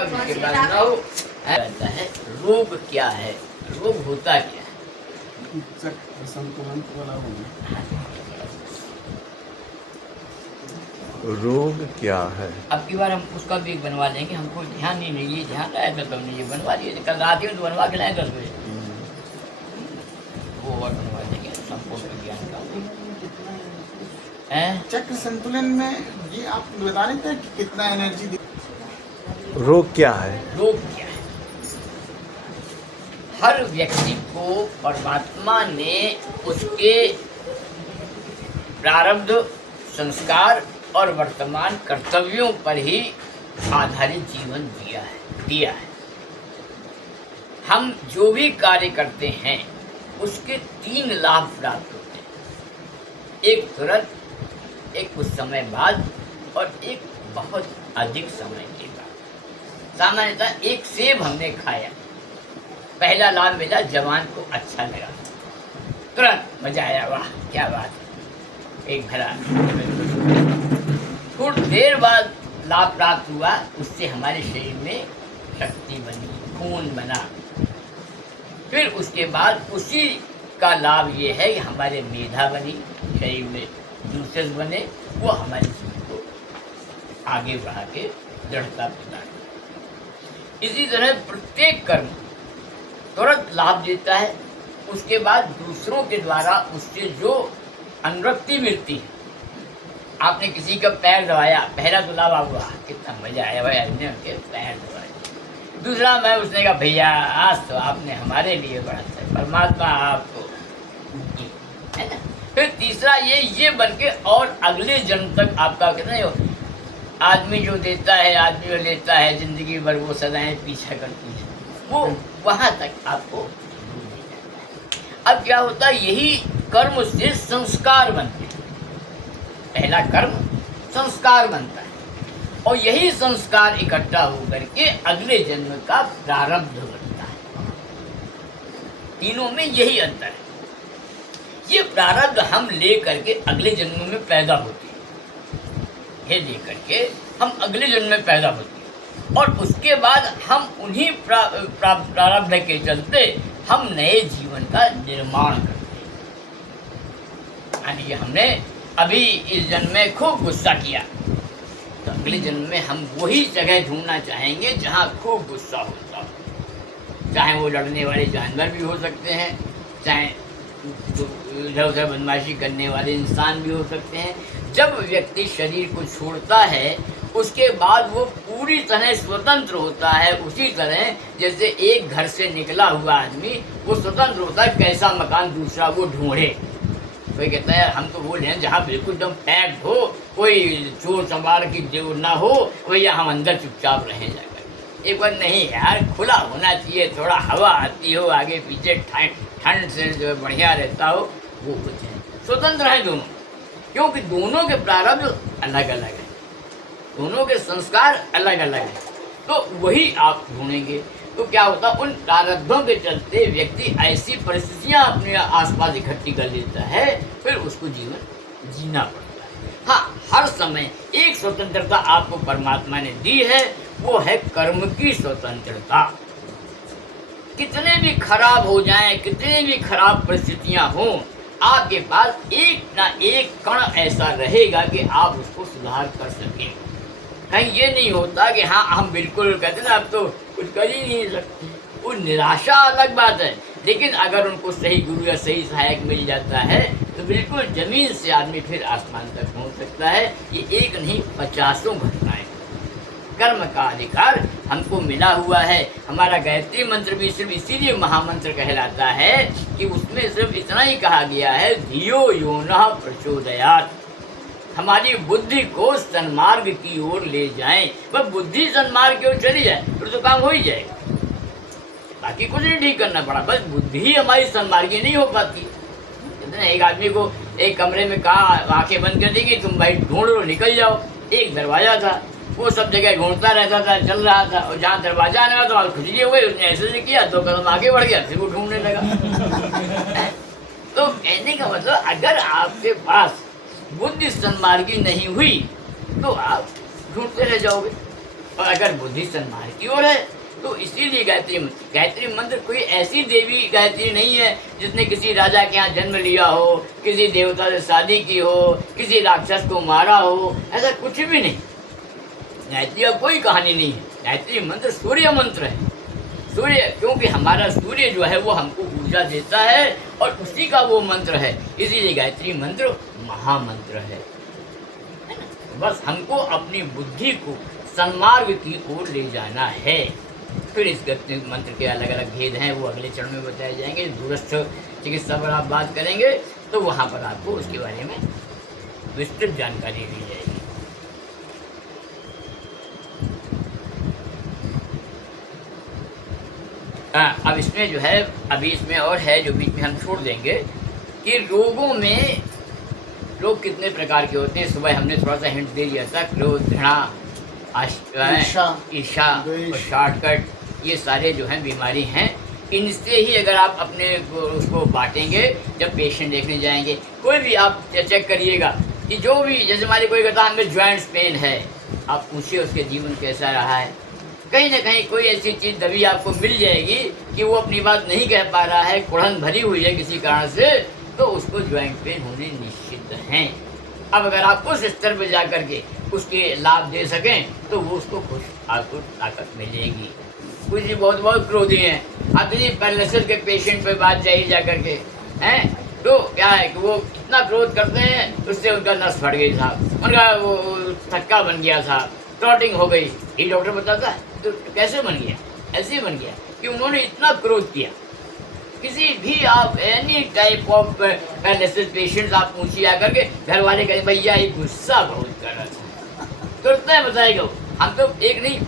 रहता है। रोग क्या है, रोग होता क्या है? संतुलन वाला रोग क्या है? अब की बार हम उसका भी एक बनवा लेंगे, हमको ध्यान नहीं, ये ध्यान आया था, तो हमने ये बनवा दिया। कल रात ही तो बनवा के लाए 10 बजे, वो और बनवा देंगे संपूर्ण विज्ञान का। चक्र संतुलन में ये आप बता रहे थे कि कितना एनर्जी। रोग क्या है? रोग क्या है? हर व्यक्ति को परमात्मा ने उसके प्रारब्ध, संस्कार और वर्तमान कर्तव्यों पर ही आधारित जीवन दिया है। हम जो भी कार्य करते हैं उसके 3 लाभ प्राप्त होते हैं, एक तुरंत, एक कुछ समय बाद और एक बहुत अधिक समय के बाद। सामान्यतः एक सेब हमने खाया, पहला लाभ मिला, जवान को अच्छा लगा, तुरंत मजा आया, वाह क्या बात है, एक भरा। थोड़ी देर बाद लाभ प्राप्त हुआ, उससे हमारे शरीर में शक्ति बनी, खून बना। फिर उसके बाद उसी का लाभ ये है कि हमारे मेधा बनी, शरीर में जूसेस बने, वो हमारे शरीर को आगे बढ़ा के दृढ़ता प्रदान करते। इसी तरह प्रत्येक कर्म तुरंत लाभ देता है, उसके बाद दूसरों के द्वारा उससे जो अनुरक्ति मिलती है। आपने किसी का पैर दबाया, पहला तो लाभ हुआ, कितना मजा आया भाई, हमने उनके पैर दबाए। दूसरा मैं उसने कहा भैया आज तो आपने हमारे लिए बड़ा अच्छा, परमात्मा आपको, है ना। फिर तीसरा ये बन के और अगले जन्म तक आपका कितना हो, आदमी जो देता है, आदमी जो लेता है, जिंदगी भर वो सदाएं पीछा करती है, वो वहाँ तक आपको। अब क्या होता है, यही कर्म से संस्कार बनते हैं। पहला कर्म संस्कार बनता है और यही संस्कार इकट्ठा होकर के अगले जन्म का प्रारब्ध बनता है। तीनों में यही अंतर है। ये प्रारब्ध हम ले करके अगले जन्म में पैदा होती है, ये ले करके हम अगले जन्म में पैदा होती है और उसके बाद हम उन्हीं प्रारब्ध के चलते हम नए जीवन का निर्माण करते हैं। यानी हमने अभी इस जन्म में खूब गुस्सा किया, तो अगले जन्म में हम वही जगह ढूंढना चाहेंगे जहाँ खूब गुस्सा होता हो। चाहे वो लड़ने वाले जानवर भी हो सकते हैं, चाहे इधर उधर बदमाशी करने वाले इंसान भी हो सकते हैं। जब व्यक्ति शरीर को छोड़ता है उसके बाद वो पूरी तरह स्वतंत्र होता है। उसी तरह जैसे एक घर से निकला हुआ आदमी वो स्वतंत्र होता है, कैसा मकान दूसरा वो ढूंढे। कोई कहता है हम तो वो लें जहाँ बिल्कुल एकदम पैक्ड हो, कोई चोर चमार की जो ना हो, भैया हम अंदर चुपचाप रहें जाकर। एक बार नहीं यार, खुला होना चाहिए, थोड़ा हवा आती हो, आगे पीछे ठंड से जो बढ़िया रहता हो, वो कुछ है। स्वतंत्र है दोनों, क्योंकि दोनों के प्रारब्ध अलग अलग है, दोनों के संस्कार अलग अलग हैं। तो वही आप ढूंढेंगे। तो क्या होता, उन प्रारब्धों के चलते व्यक्ति ऐसी परिस्थितियां अपने आसपास इकट्ठी कर लेता है, फिर उसको जीवन जीना पड़ता है। हाँ, हर समय एक स्वतंत्रता आपको परमात्मा ने दी है, वो है कर्म की स्वतंत्रता। कितने भी खराब हो जाएं, कितने भी खराब परिस्थितियां हों, आपके पास एक ना एक कण ऐसा रहेगा कि आप उसको सुधार कर सकें। कहीं ये नहीं होता कि हाँ हम बिल्कुल कहते ना अब तो कुछ कर ही नहीं सकते। वो निराशा अलग बात है, लेकिन अगर उनको सही गुरु या सही सहायक मिल जाता है तो बिल्कुल जमीन से आदमी फिर आसमान तक पहुंच सकता है। ये एक नहीं 50 घटनाएं। कर्म का अधिकार हमको मिला हुआ है। हमारा गायत्री मंत्र भी सिर्फ इसीलिए महामंत्र कहलाता है कि उसमें सिर्फ इतना ही कहा गया है, धियो यो नः प्रचोदयात्, हमारी बुद्धि को सन्मार्ग की ओर ले जाएं। वह बुद्धि सन्मार्ग की ओर चली जाए फिर तो काम हो ही जाएगा, बाकी कुछ नहीं ठीक करना पड़ा। बस बुद्धि ही हमारी सन्मार्गी नहीं हो पाती। एक आदमी को एक कमरे में कहा आंखें बंद कर देंगे, तुम भाई ढूंढ लो, निकल जाओ। एक दरवाजा था, वो सब जगह ढूंढता रहता था, चल रहा था, और जहाँ दरवाजा आने वाला तो खुजली हो गई, उसने ऐसे से किया 2 कदम आगे बढ़ गया, फिर वो ढूंढने लगा। तो कहने का मतलब, अगर आपके पास बुद्धि सन्मार्गी नहीं हुई तो आप ढूंढते रह जाओगे। और अगर बुद्धि सन्मार्ग की ओर है तो इसीलिए गायत्री मंत्र कोई ऐसी देवी गायत्री नहीं है जिसने किसी राजा के यहाँ जन्म लिया हो, किसी देवता से शादी की हो, किसी राक्षस को मारा हो, ऐसा कुछ भी नहीं। गायत्री का कोई कहानी नहीं है। गायत्री मंत्र सूर्य मंत्र है। सूर्य, क्योंकि हमारा सूर्य जो है वो हमको ऊर्जा देता है और उसी का वो मंत्र है, इसीलिए गायत्री मंत्र महामंत्र है ना? बस हमको अपनी बुद्धि को सन्मार्ग की ओर ले जाना है। फिर इस गायत्री मंत्र के अलग अलग भेद हैं, वो अगले चरण में बताए जाएंगे। दूरस्थ चिकित्सा पर आप बात करेंगे तो वहाँ पर आपको उसके बारे में विस्तृत जानकारी दी जाएगी। अब इसमें जो है, अभी इसमें और है जो बीच में हम छोड़ देंगे कि रोगों में रोग कितने प्रकार के होते हैं। सुबह हमने थोड़ा सा हिंट दे दिया था, क्रोध, घृणा, ईर्षा और शॉर्टकट, ये सारे जो हैं बीमारी हैं। इनसे ही अगर आप अपने उसको बांटेंगे, जब पेशेंट देखने जाएंगे, कोई भी आप चेक करिएगा कि जो भी, जैसे हमारे कोई कहता है हमें जॉइंट्स पेन है, आप पूछिए उसके जीवन कैसा रहा है। कहीं ना कहीं कोई ऐसी चीज़ दबी आपको मिल जाएगी कि वो अपनी बात नहीं कह पा रहा है, कुड़न भरी हुई है किसी कारण से, तो उसको जॉइंट पेन होने निश्चित हैं। अब अगर आप उस स्तर पर जा कर के उसके लाभ दे सकें तो वो उसको खुश आपको ताकत मिलेगी। कुछ भी बहुत बहुत क्रोधी हैं, आप किसी पैरालिसिस के पेशेंट पे बात जाइए जा कर के हैं, तो क्या है कि वो इतना क्रोध करते हैं, उससे उनका नस फट गई था, उनका वो थक्का बन गया था, क्लॉटिंग हो गई। ये डॉक्टर बताता है तो कैसे बन गया? ऐसे बन गया कि उन्होंने इतना क्रोध किया। किसी भी आप any type of paralysis patients आप पूछिए आकर के, घर वाले कहें भैया ये गुस्सा बहुत कर रहा था, तुरंत है बताएगा। हम तो एक नहीं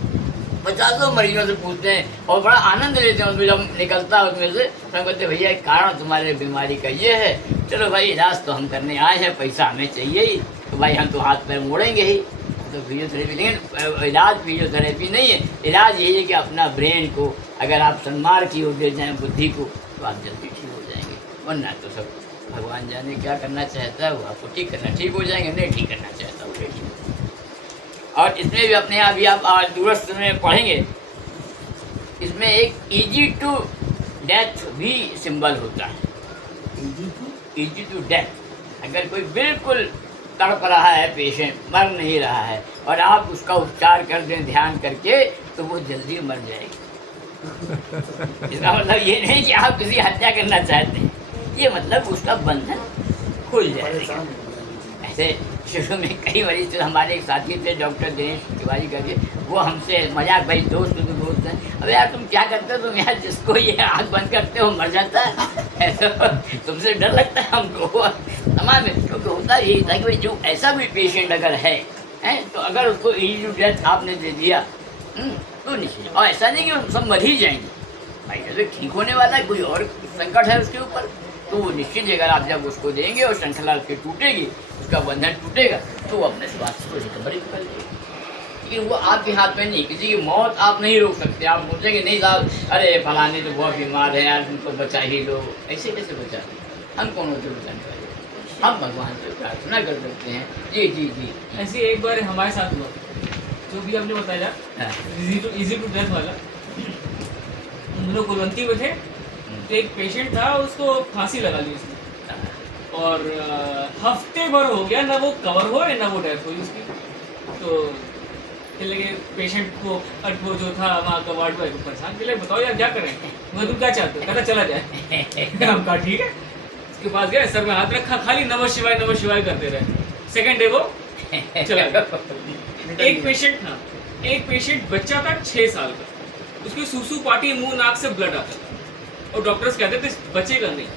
50 मरीजों से पूछते हैं और बड़ा आनंद लेते हैं उसमें, जब निकलता है उसमें से तो हम कहते हैं भैया कारण तुम्हारे बीमारी का ये है, चलो भाई इलाज तो हम करने आए हैं, पैसा हमें चाहिए ही, तो भाई हम तो हाथ पैर मोड़ेंगे ही, तो फिजियोथेरेपी। लेकिन इलाज फिजियोथेरेपी नहीं है, इलाज यही है कि अपना ब्रेन को अगर आप सन्मार्ग की ओर दे जाएँ, बुद्धि को, तो आप जल्दी ठीक हो जाएंगे। वरना तो सब भगवान जाने क्या करना चाहता है, वो आपको ठीक करना, ठीक हो जाएंगे, नहीं ठीक करना चाहता वो ठीक। और इसमें भी अपने आप ही आप दूरस्थ में पढ़ेंगे, इसमें एक इजी टू डेथ भी सिंबल होता है। इजी टू डेथ, अगर कोई बिल्कुल तड़प रहा है पेशेंट, मर नहीं रहा है, और आप उसका उपचार कर दें ध्यान करके, तो वो जल्दी मर जाएगी। इसका मतलब ये नहीं कि आप किसी हत्या करना चाहते हैं, ये मतलब उसका बंधन खुल जाएगा। ऐसे शुरू में कई मरीज, तो हमारे एक साथी थे डॉक्टर दिनेश तिवारी करके, वो हमसे मजाक, भाई दोस्त तो दोस्त हैं, अबे यार तुम क्या करते हो, तुम यार जिसको ये आँख बंद करते हो मर जाता है, तो तुमसे डर लगता है हमको। तमाम क्योंकि होता यही था कि भाई जो ऐसा भी पेशेंट अगर है तो अगर उसको इजी टू डेथ आपने दे दिया तो निश्चित, और ऐसा नहीं कि वो सब मर ही जाएंगे, भाई जैसे ठीक होने वाला है, कोई और संकट है उसके ऊपर, तो वो निश्चित अगर आप जब उसको देंगे और श्रृंखला उसकी टूटेगी, उसका बंधन टूटेगा, तो वो अपने स्वास्थ्य को रिकवरी कर लेगी। लेकिन वो आपके हाथ में नहीं, किसी की मौत आप नहीं रोक सकते। आप सोचेंगे नहीं साहब, अरे फलाने तो बहुत बीमार है यार, उनको बचा ही लो, ऐसे कैसे बचा? हम कौन होते बचाने वाले? हम भगवान से प्रार्थना कर सकते हैं। जी जी जी। ऐसे एक बार हमारे साथ हुआ, जो भी आपने बताया इजी टू डेथ वाला, हम लोग कुलवंती में थे, तो एक पेशेंट था, उसको फांसी लगा ली उसने, और हफ्ते भर हो गया ना वो कवर हो ना वो डेथ हुई उसकी। तो लगे पेशेंट को, वो जो था वहाँ का वार्ड बॉय को परेशान के लिए, बताओ यार क्या करें, मैं तुम क्या चाहते हो? कहता चला जाए। हम कहा ठीक है, उसके पास गए, सर में हाथ रखा, खाली नमः शिवाय करते रहे। सेकंड डे वो चला गया। एक पेशेंट बच्चा था 6 साल का, उसकी सूसू पाटी, मुंह नाक से ब्लड आता था, और डॉक्टर्स कहते थे बचेगा नहीं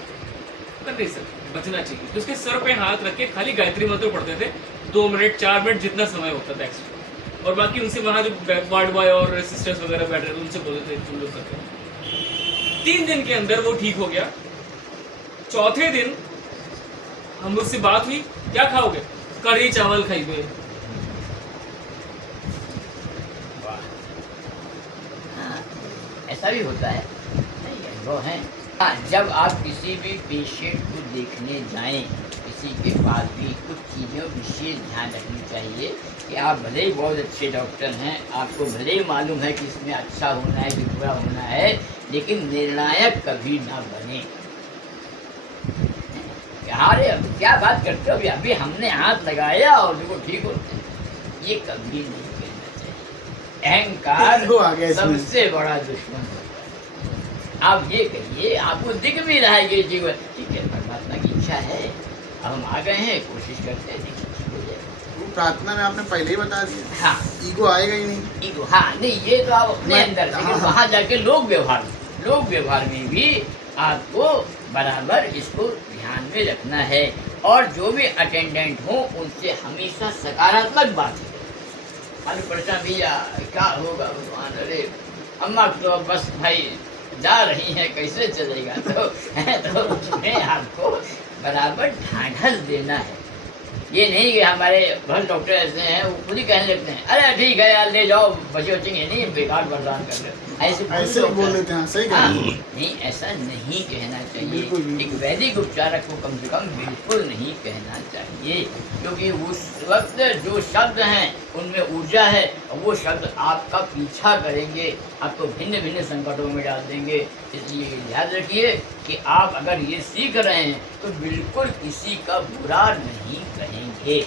सर, बचना चाहिए। तो उसके सर पे हाथ रख के खाली गायत्री मंत्र पढ़ते थे, 2 मिनट 4 मिनट जितना समय होता था एक्स्ट्रा, और बाकी उनसे वहाँ जो वार्ड बॉय और सिस्टर्स वगैरह बैठ रहे थे उनसे बोलते थे तुम लोग करते। 3 दिन के अंदर वो ठीक हो गया। चौथे दिन हम उससे बात हुई, क्या खाओगे? कढ़ी चावल खाइए। ऐसा भी होता है, नहीं अनुभव है। हाँ, जब आप किसी भी पेशेंट को देखने जाएं, किसी उसी के बाद भी कुछ चीज़ों विशेष ध्यान रखनी चाहिए कि आप भले ही बहुत अच्छे डॉक्टर हैं, आपको भले ही मालूम है कि इसमें अच्छा होना है कि बुरा होना है, लेकिन निर्णायक कभी ना बने। अरे अब क्या बात करते हो, अभी अभी हमने हाथ लगाया और देखो ठीक होते, ये कभी नहीं कहना चाहिए। अहंकार ईगो आ गया इसमें। सबसे बड़ा दुश्मन है। आप ये कहिए, आपको दिख भी रहा है कि जीवन ठीक है, परमात्मा की इच्छा है, अब हम आ गए हैं, कोशिश करते हैं, देखिए ठीक हो जाए। वो प्रार्थना में आपने पहले ही बता दिया, हाँ ईगो आएगा ही नहीं। ईगो, हाँ नहीं, ये तो आप अपने मैं- अंदर, लेकिन हाँ, हाँ। वहाँ जाके लोक व्यवहार में भी आपको बराबर इसको ध्यान में रखना है। और जो भी अटेंडेंट हो उनसे हमेशा सकारात्मक बात है। अरे परेशान भैया क्या होगा भगवान, अरे अम्मा तो बस भाई जा रही हैं, कैसे चलेगा, तो उसमें आपको बराबर ढांढस देना है। ये नहीं कि हमारे बहुत डॉक्टर ऐसे हैं वो खुद ही कहने लगते हैं अरे ठीक है यार ले जाओ, बचे बचेंगे नहीं, बेकार परेशान कर रहे हो, ऐसे ही बोल देते हैं, सही हाँ, कह रहे हैं। नहीं ऐसा नहीं कहना चाहिए। बिल्कुल, बिल्कुल। एक वैदिक उपचारक को कम से कम बिल्कुल नहीं कहना चाहिए, क्योंकि उस वक्त जो शब्द हैं उनमें ऊर्जा है और वो शब्द आपका पीछा करेंगे, आपको भिन्न भिन्न संकटों में डाल देंगे। इसलिए याद रखिए कि आप अगर ये सीख रहे हैं तो बिल्कुल किसी का बुरा नहीं कहेंगे।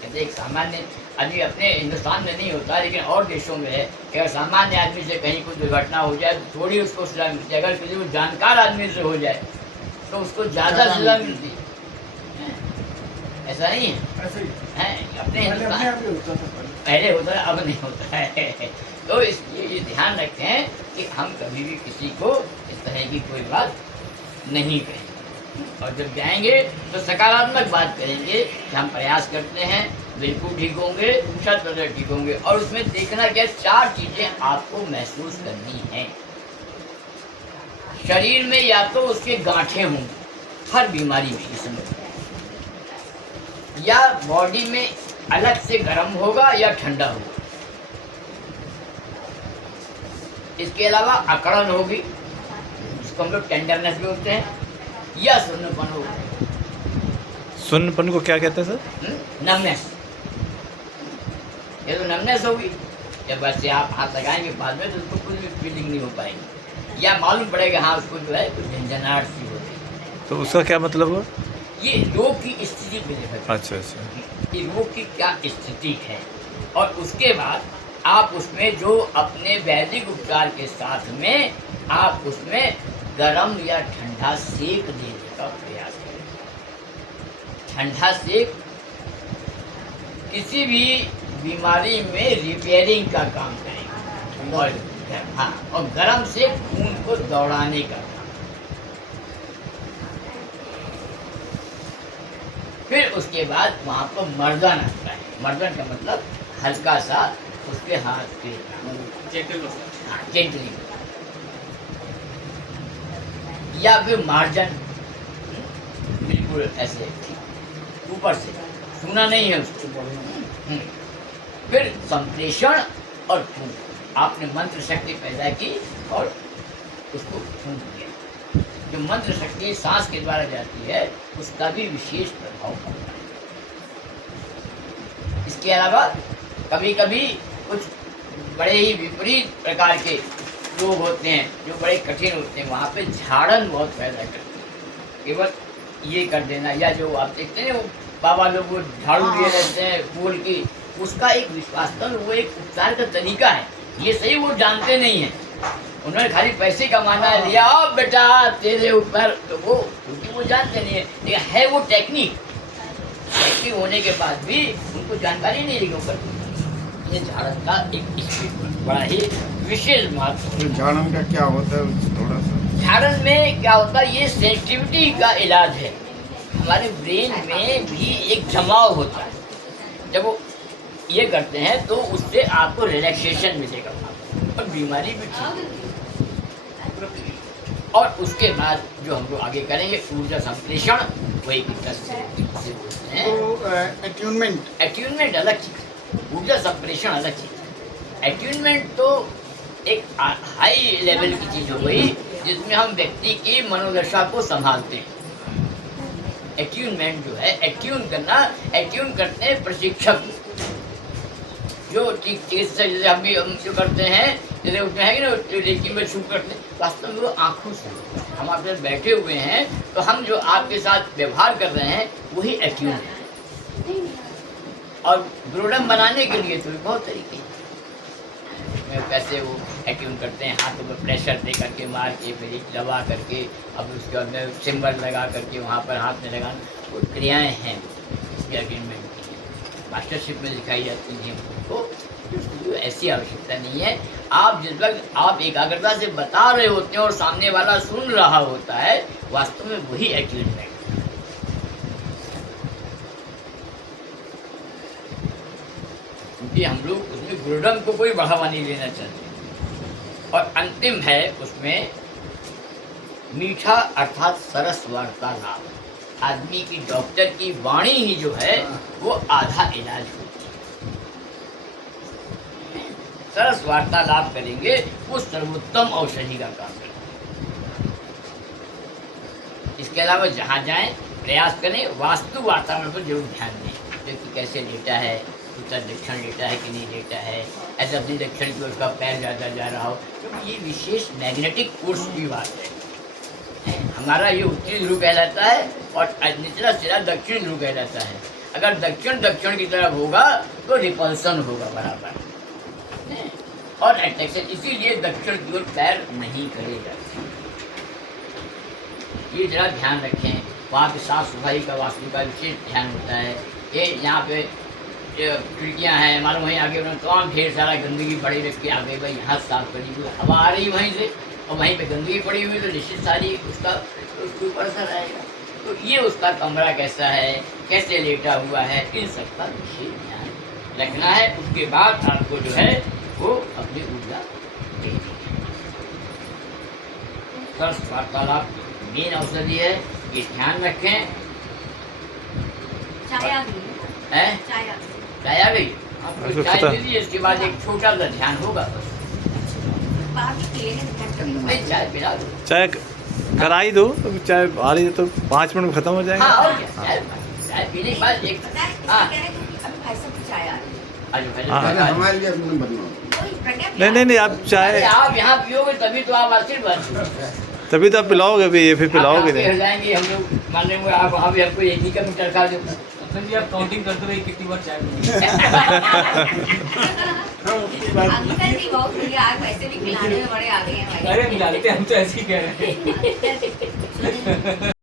कहते एक सामान्य अभी अपने हिंदुस्तान में नहीं होता, लेकिन और देशों में है कि अगर सामान्य आदमी से कहीं कोई दुर्घटना हो जाए तो थोड़ी उसको सजा मिलती है, अगर किसी को जानकार आदमी से हो जाए तो उसको ज़्यादा सजा मिलती है। ऐसा नहीं है, ऐसे ही अपने पहले अपने हिंदुस्तान आप ही होता था पहले। पहले होता है, अब नहीं होता है। तो इसलिए ये ध्यान रखें कि हम कभी भी किसी को इस तरह की कोई बात नहीं कहें, और जब जाएंगे तो सकारात्मक बात करेंगे कि हम प्रयास करते हैं, बिल्कुल ठीक होंगे, 100% ठीक होंगे। और उसमें देखना क्या, 4 चीज़ें आपको महसूस करनी हैं। शरीर में या तो उसके गांठें होंगी, हर बीमारी में इस समय, या बॉडी में अलग से गर्म होगा या ठंडा होगा। इसके अलावा अकड़न होगी, जिसको हम लोग टेंडरनेस भी बोलते हैं, या सुन्नपन होगा, सुन्नपन को क्या कहते हैं सर? नमनेस। ये तो नमनेस होगी, जब वैसे आप हाथ लगाएंगे बाद में तो उसको कुछ भी फीलिंग नहीं हो पाएगी, या मालूम पड़ेगा हाँ उसको जो है कुछ झंझनाहट सी होती है। तो उसका क्या मतलब हुआ? ये रोग की स्थिति पे निर्भर करता है। अच्छा। कि रोग की क्या स्थिति है, और उसके बाद आप उसमें जो अपने वैदिक उपचार के साथ में आप उसमें गर्म या ठंडा सेक देने का प्रयास करें। ठंडा सेक किसी भी बीमारी में रिपेयरिंग का काम करेगा, और हाँ, और गर्म से खून को दौड़ाने का काम। फिर उसके बाद वहाँ पर मर्दन आता है। मर्दन का मतलब हल्का सा उसके हाथ पे जेंटली, या फिर मार्जन, बिल्कुल ऐसे ऊपर से सुना नहीं है उसको। फिर संप्रेषण और फूंक, आपने मंत्र शक्ति पैदा की और उसको फूंक दिया। जो मंत्र शक्ति सांस के द्वारा जाती है उसका भी विशेष प्रभाव पड़ता है। इसके अलावा कभी कभी कुछ बड़े ही विपरीत प्रकार के रोग होते हैं जो बड़े कठिन होते हैं, वहाँ पे झाड़न बहुत पैदा करती है। केवल ये कर देना, या जो आप देखते हैं वो बाबा लोग वो झाड़ू लिए रहते हैं फूल की, उसका एक विश्वास था, वो एक उपचार का तरीका है। ये सही वो जानते नहीं हैं, उन्होंने खाली पैसे कमाना लिया, अब बेटा तेरे ऊपर, तो वो क्योंकि वो जानते नहीं है, लेकिन है वो टेक्निक होने के बाद भी उनको जानकारी नहीं है ऊपर। ये झाड़न का एक बड़ा ही विशेष महत्व। झाड़न का क्या होता है थोड़ा सा? झाड़न में क्या होता है, ये सेंसिटिविटी का इलाज है। हमारे ब्रेन में भी एक जमाव होता है, जब वो ये करते हैं तो उससे आपको रिलैक्सेशन मिलेगा और बीमारी भी ठीक है। और उसके बाद जो हम लोग आगे करेंगे ऊर्जा संप्रेषण, वही से बोलते हैं। तो एट्यूनमेंट अलग चीज़, ऊर्जा संप्रेषण अलग चीज़। एट्यूनमेंट तो एक हाई लेवल की चीज़ हो गई जिसमें हम व्यक्ति की मनोदशा को संभालते हैं। एट्यूनमेंट जो है, एट्यून करना, एट्यून करते हैं प्रशिक्षक जो चिकित्सक, जैसे हम जो करते हैं, जैसे उसमें है कि ना रेकी में छू करते हैं, वास्तव में वो आँखों से हम आपके साथ बैठे हुए हैं तो हम जो आपके साथ व्यवहार कर रहे हैं वही एट्यून है। और ब्रोडम बनाने के लिए तो बहुत तरीके हैं, कैसे वो एट्यून करते हैं, हाथों पर प्रेशर दे करके, मार के, फिर दबा करके, अब उसके बाद में सिंबल लगा करके वहाँ पर हाथ में लगाना, वो क्रियाएँ हैं इसके अटेनमेंट की, मास्टरशिप में दिखाई जाती हैं। तो ऐसी आवश्यकता नहीं है। आप जिस वक्त आप एकाग्रता से बता रहे होते हैं और सामने वाला सुन रहा होता है, वास्तव में वही अटेनमेंट। क्योंकि हम लोग उसमें गुरुडम को कोई बढ़ावा नहीं देना चाहते। और अंतिम है उसमें मीठा अर्थात सरस वार्तालाप। आदमी की, डॉक्टर की वाणी ही जो है वो आधा इलाज होती है। सरस वार्तालाप करेंगे वो सर्वोत्तम औषधि का काम करेंगे। इसके अलावा जहाँ जाएं प्रयास करें, वास्तु वातावरण पर जरूर ध्यान दें। व्यक्ति कैसे लेटा है, उत्तर दक्षिण लेटा है कि नहीं लेटा है, ऐसा अपनी दक्षिण की उसका पैर ज़्यादा जा रहा हो, क्योंकि ये विशेष मैग्नेटिक फोर्स की बात है। हमारा ये उत्तरी ध्रुव कहलाता है और निचला सिरा दक्षिण ध्रुव कहलाता है। अगर दक्षिण दक्षिण की तरफ होगा तो रिपल्सन होगा बराबर, और अट्रैक्शन, इसीलिए दक्षिण की ओर पैर नहीं करेगा। ये जरा ध्यान रखें। वहाँ पे साफ सफाई का, वास्तु का विशेष ध्यान होता है। ये यहाँ पे खिड़कियाँ हैं, मालूम वहीं आगे उन्होंने तमाम ढेर सारा गंदगी पड़ी रखी, आ गई भाई यहाँ साफ करी हुई, हवा आ रही वहीं से और वहीं पे गंदगी पड़ी हुई, तो निश्चित सारी उसका उसके ऊपर असर आएगा। तो ये उसका कमरा कैसा है, कैसे लेटा हुआ है, इन सब का विशेष ध्यान रखना है। उसके बाद आपको जो है वो अपनी ऊर्जा देनी है। सरस वार्तालाप मेन औषधि है, ये ध्यान रखें। चाय आ गई है चाय आ गई चाय आ गई, आप लोग चाय दे दीजिए, इसके बाद एक छोटा सा ध्यान होगा बस। बाकी पिए हैं नहीं, चाय पिला दो। चाय कराई दो, अभी चाय आ रही है तो 5 मिनट में ख़त्म हो जाएगा। हाँ, और क्या, चाय पीने के बाद एक पता है हाँ। कह रहे हैं कि अभी भाई साहब की चाय आ रही है आज पहले हाँ। बता दो। हमारे लिए अपने बनवाओ। वही प्रज्ञा नहीं आप अरे चाय, आप यहाँ पियोगे तभी तो आप आशीर्वाद तभी तो आप पिलाओगे भी, ये फिर पिलाओगे नहीं नहीं। जाएंगे हम लोग, मान लेंगे आप वहाँ भी हमको एक ही का मीटर खा दो। मतलब जी आप काउंटिंग करते रहिए कितनी बार चाय पी। अंकल जी बहुत बढ़िया, आज वैसे भी खिलाने में बड़े आगे हैं भाई। अरे मिला लेते, हम तो ऐसे ही कह रहे हैं।